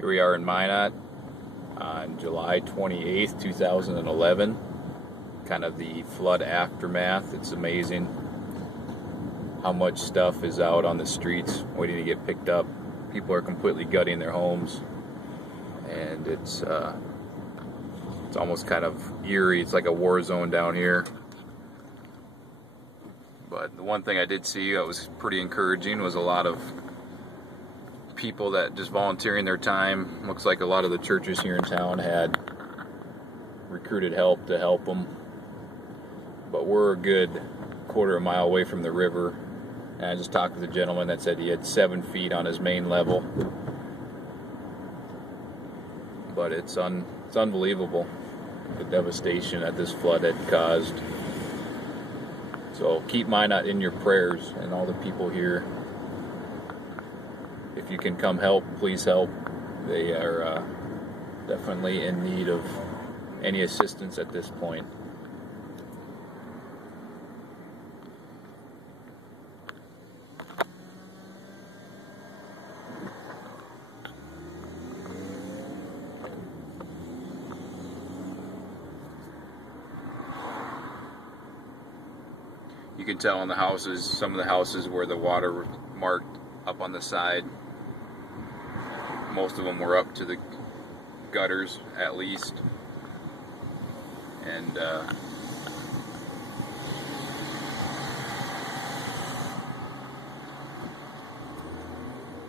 Here we are in Minot on July 28th, 2011. Kind of the flood aftermath. It's amazing how much stuff is out on the streets waiting to get picked up. People are completely gutting their homes, and it's almost kind of eerie. It's like a war zone down here. But the one thing I did see that was pretty encouraging was a lot of people that just volunteering their time. Looks like a lot of the churches here in town had recruited help to help them. But we're a good quarter of a mile away from the river, and I just talked to the gentleman that said he had 7 feet on his main level. But it's unbelievable, the devastation that this flood had caused. So keep Minot in your prayers, and all the people here. If you can come help, please help. They are definitely in need of any assistance at this point. You can tell in the houses, some of the houses where the water was marked up on the side, most of them were up to the gutters at least, and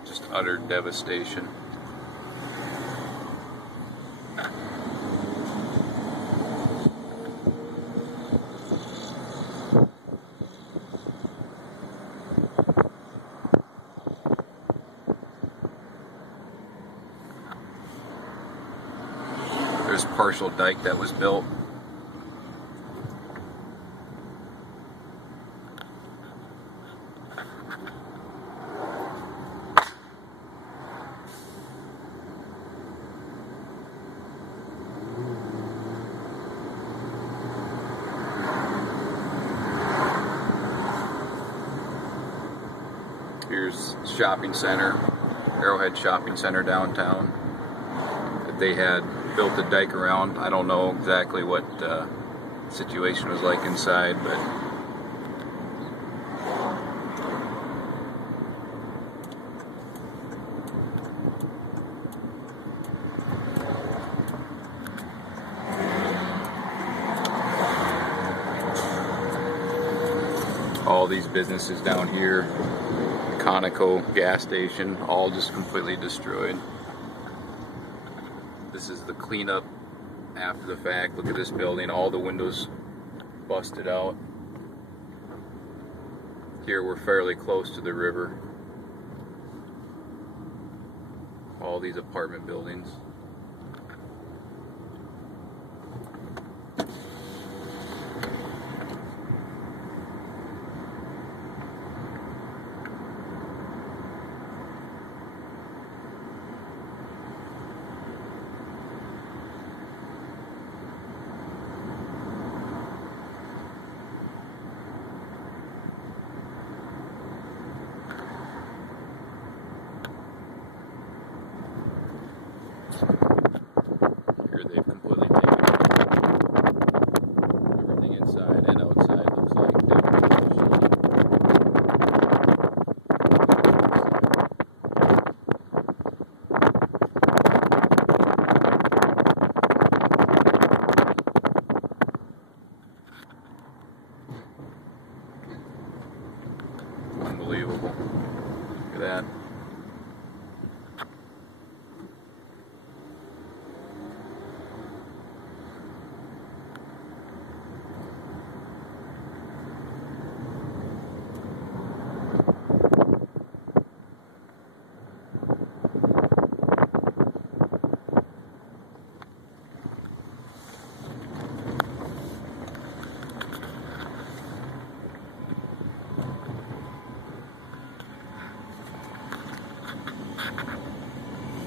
just utter devastation. There's partial dike that was built. Here's shopping center, Arrowhead Shopping Center downtown, that they had built a dike around. I don't know exactly what situation was like inside, but all these businesses down here, Conoco gas station, all just completely destroyed. This is the cleanup after the fact. Look at this building, all the windows busted out. Here we're fairly close to the river. All these apartment buildings. Here they've completely taken everything inside and outside. Looks like unbelievable. Look at that.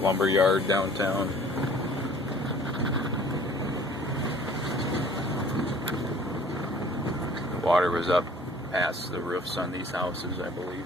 Lumber yard downtown. Water was up past the roofs on these houses, I believe.